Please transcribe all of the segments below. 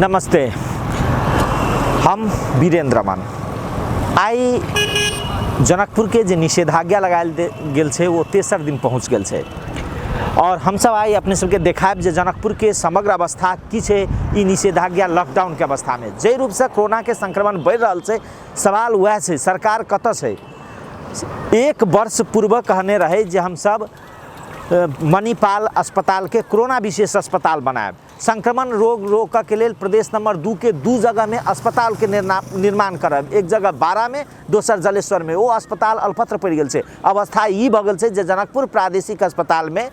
नमस्ते, हम वीरेंद्र मन। आई जनकपुर के जे निषेधाज्ञा लगायल गेल छे वो तेसर दिन पहुँच गेल छे और हम सब आई अपने सबके देखाब जे जनकपुर के समग्र अवस्था की छे। ई निषेधाज्ञा लॉकडाउन के अवस्था में जे रूप से कोरोना के संक्रमण बढ़ रहा है, सवाल वह है सरकार कत से। एक वर्ष पूर्व कहने रहे जे हम सब मणिपाल अस्पताल के कोरोना विशेष अस्पताल बनाए, संक्रमण रोग रोक के लिए प्रदेश नंबर 2 के 2 जगह में अस्पताल के निर्माण करब। एक जगह बारा में, दोसर जलेश्वर में। वो अस्पताल अल्पत्र पड़ गल है। अवस्था ई भगल है जे जनकपुर प्रादेशिक अस्पताल में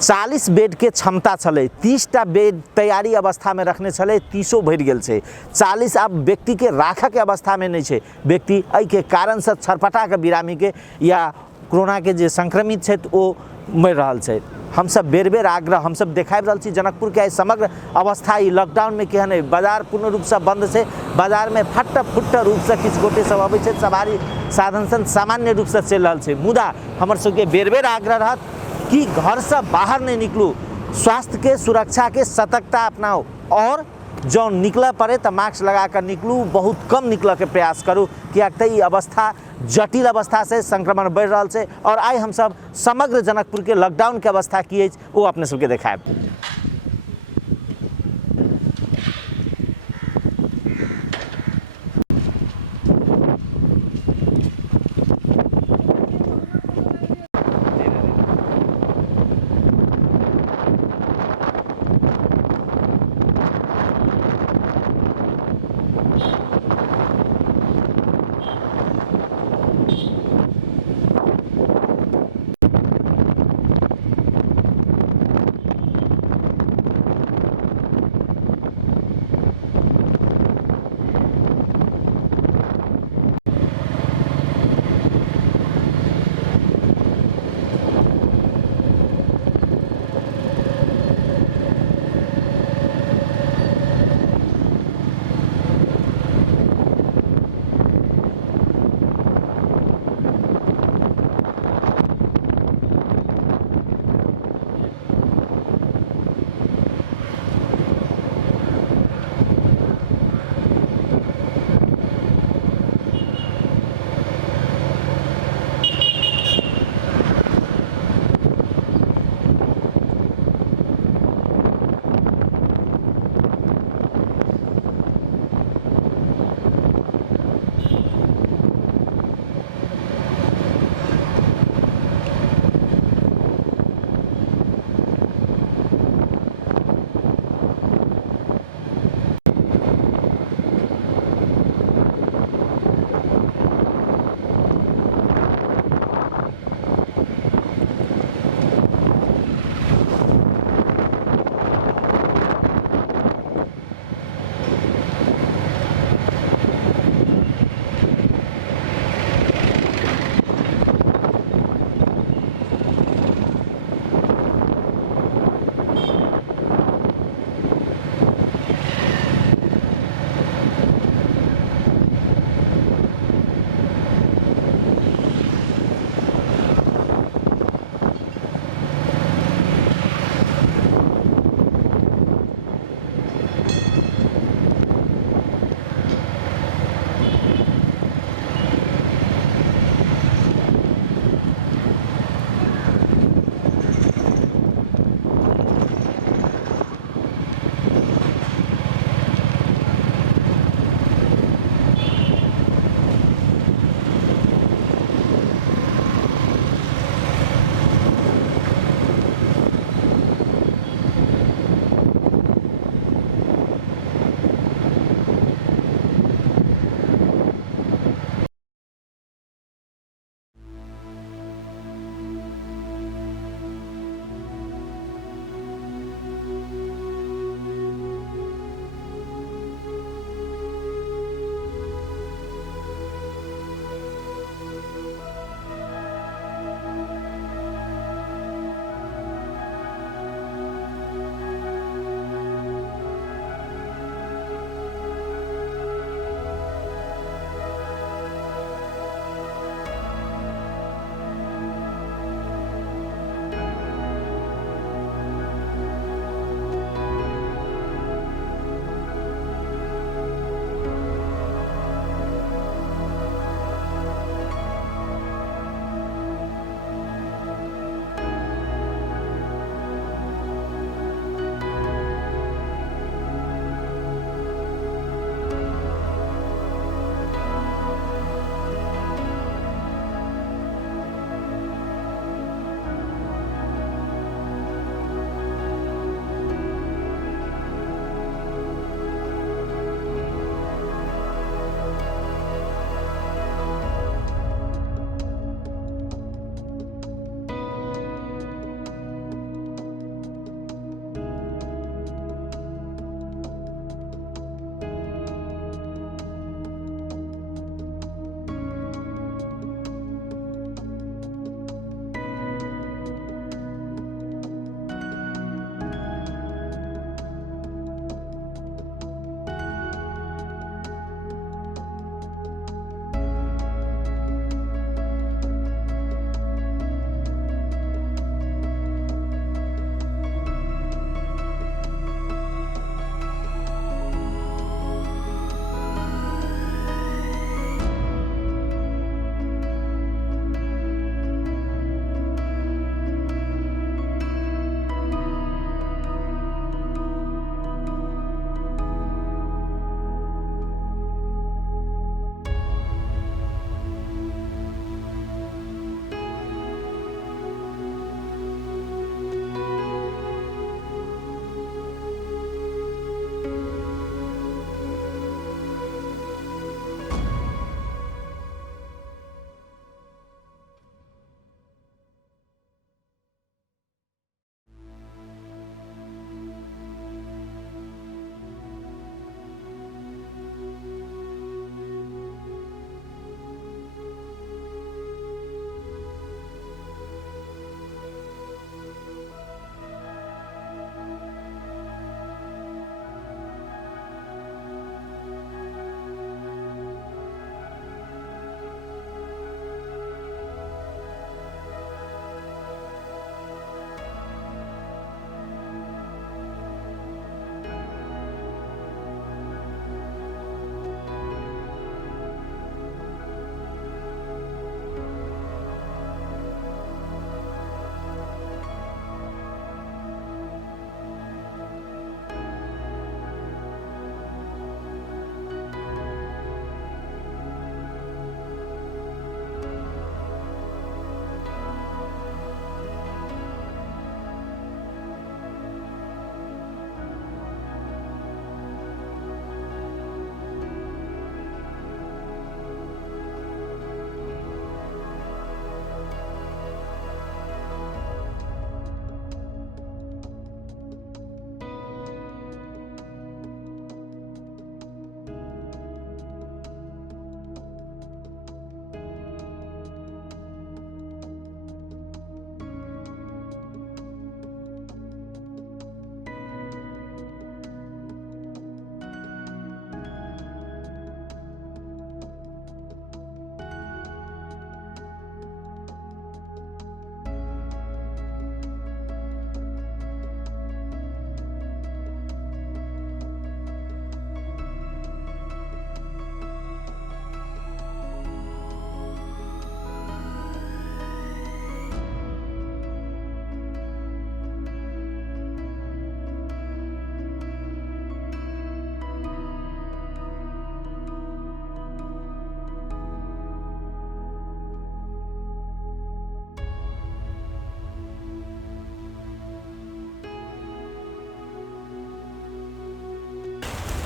40 बेड के क्षमता छले, 30टा बेड तैयारी अवस्था में रखने छले, 30 भर गेल है। 40 अब व्यक्ति के राख के अवस्था में नहीं है। व्यक्ति एहि के कारण से छरपटा के बिरामी के या कोरोना के जे संक्रमित है वो मर रहा है। हम सब बेर बेर आग्रह हम सब देखा रहा छी जनकपुर के समग्र अवस्था ई लॉकडाउन में केहन है। बाजार पूर्ण रूप से बंद है। बाजार में फट फुट रूप से किछु गोटे सब अबै छै, सवारी साधन सन सामान्य रूप से चल रहा है। मुदा हमर सबके बेर बेर आग्रह रहत कि घर से बाहर नहीं निकलू, स्वास्थ्य के सुरक्षा के सतर्कता अपनाओ और जो निकल पड़े तो मास्क लगा कर निकलू, बहुत कम निकल के प्रयास करूँ। किया ये अवस्था जटिल अवस्था से संक्रमण बढ़ रहा है और आई हम सब समग्र जनकपुर के लॉकडाउन के अवस्था की है वो अपने सबके देखाएब।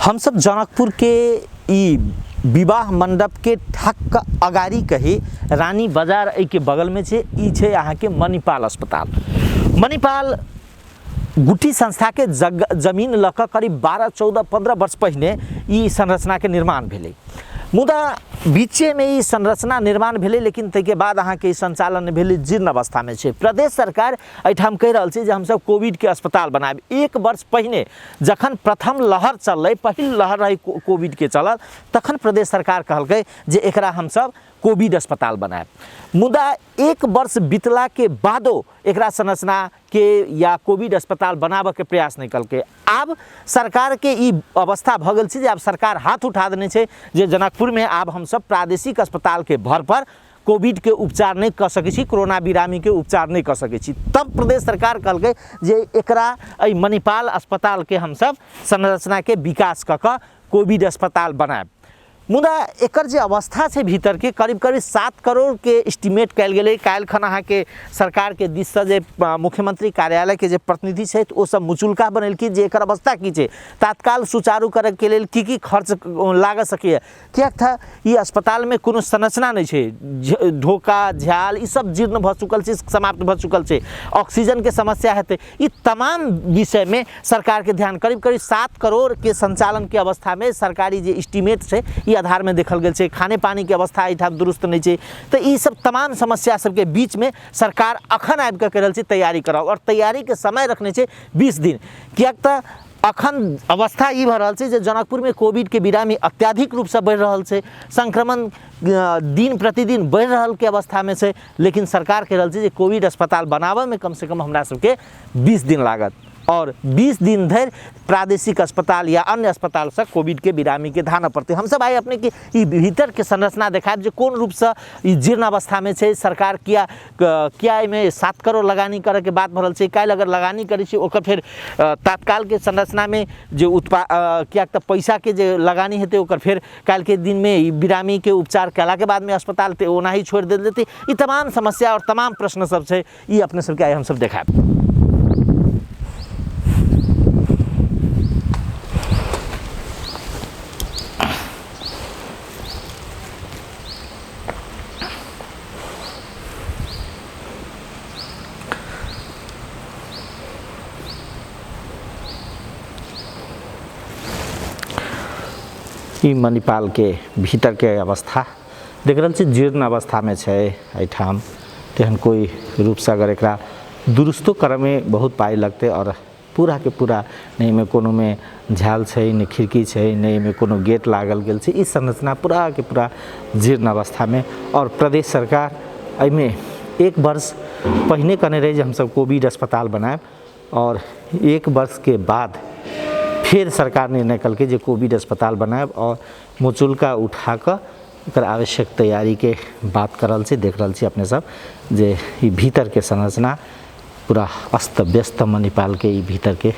हम सब जनकपुर के ई विवाह मंडप के ठक अगाड़ी कही रानी बाजार एहि के बगल में छे। ई छे यहाँ के मणिपाल अस्पताल। मणिपाल गुटी संस्था के जमीन लक करीब 12, 14, 15 वर्ष पहले ई संरचना के निर्माण भेलै। मुदा बीचे में ई संरचना निर्माण भेलै, लेकिन तै के बाद अहाँ के संचालन भेलै जीर्ण अवस्था में छे। प्रदेश सरकार एठाम कह रहल छै जे हम सब कोविड के अस्पताल बनाएब। 1 वर्ष पहले जखन प्रथम लहर चललै, पहिल लहर रही कोविड के चलल, तखन प्रदेश सरकार कहलकै जे एकरा हम सब कोविड अस्पताल बनाएब। मुदा 1 वर्ष बीतला के बादो एकरा संरचना के या कोविड अस्पताल बनाबे के प्रयास नहीं कलकै। आब सरकार के ई अवस्था भ गेल छै जे आब सरकार हाथ उठा देने छै जे जनकपुर में आब हम सब प्रादेशिक अस्पताल के भर पर कोविड के उपचार नहीं कर सकै छी, कोरोना बिरामी के उपचार नहीं कर सकै छी। तब प्रदेश सरकार कहलकै जे एकरा एहि मणिपाल अस्पताल के हम सब संरचना के विकास क क कोविड अस्पताल बनाएब। मुदा एकर जे अवस्था छै भीतर के करीब 7 करोड़ के एस्टिमेट कल गेलै। काल्हि खन अहाँ के सरकार के दिश से जे मुख्यमंत्री कार्यालय के जे प्रतिनिधि छै ओ सब मुचुलका बनेलखिन जे एकर अवस्था की छै, तत्काल सुचारू करे के लेल की खर्च लाग सके। कियाक था ई अस्पताल में कोनो संरचना नहीं छै, ढोका झाल ई सब जीर्ण भ चुकल छै, समाप्त भ चुकल छै। ऑक्सीजन के समस्या हेतै। ई तमाम विषय में सरकार के ध्यान करीब 7 करोड़ के संचालन के अवस्था में सरकारी जे एस्टिमेट छै ई आधार में देखल गेल छै। खाने पानी के अवस्था एठाम दुरुस्त नहीं छै। तो ई सब तमाम समस्या सब के बीच में सरकार अखन आबि के कह रहल छै तैयारी कराओ, और तैयारी के समय रखने छै 20 दिन। कियाक त अखन अवस्था ई भ रहल छै जे जनकपुर में कोविड के बिरामी अत्याधिक रूप से बढ़ रहल छै, संक्रमण दिन प्रतिदिन बढ़ रहल के अवस्था में छै। लेकिन सरकार कह रहल छै जे कोविड अस्पताल बनावे में कम से कम हमरा सबके 20 दिन लागत, और 20 दिन धरि प्रादेशिक अस्पताल या अन्य अस्पताल से कोविड के बिरामी के धाना पड़ते। हम सब आए अपने के ई भीतर के संरचना देखाब जे कोन रूप से ई जीर्ण अवस्था में छै। सरकार किया में 7 करोड़ लगानी करे के बात भरल छै। काल्हि अगर लगानी करे छी ओकर फिर तत्काल के संरचना में जो किया त पैसा के जे लगानी हेतै ओकर फिर काल्हि के दिन में ई बिरामी के उपचार कला के बाद में अस्पताल ते ओना ही छोड़ देल जेतै। ई तमाम समस्या और तमाम प्रश्न सब छै, ई अपने सबके आए हम सब देखाब। ई मणिपाल के भीतर के अवस्था देख रहल छी, जीर्ण अवस्था में छै। एठाम तेहन कोई रूप से अगर एकरा दुरुस्तो करे में बहुत पाई लगते, और पूरा के पूरा नहीं में कोनो में झाल छै, नहीं खिड़की छै, नहीं में कोनो गेट लागल गेल छै। ई संरचना पूरा के पूरा जीर्ण अवस्था में, और प्रदेश सरकार एहिमे 1 वर्ष पहले कहने रहे जे हम सब कोविड अस्पताल बनाएब, और 1 वर्ष के बाद फिर सरकार निर्णय कलकै जे कोविड अस्पताल बनाएब, और मुचुलका उठा कर एकर आवश्यक तैयारी के बात करल छै। देख रहल छी अपने सब जे ई भीतर के संरचना पूरा अस्त व्यस्त मणिपाल के ई भीतर के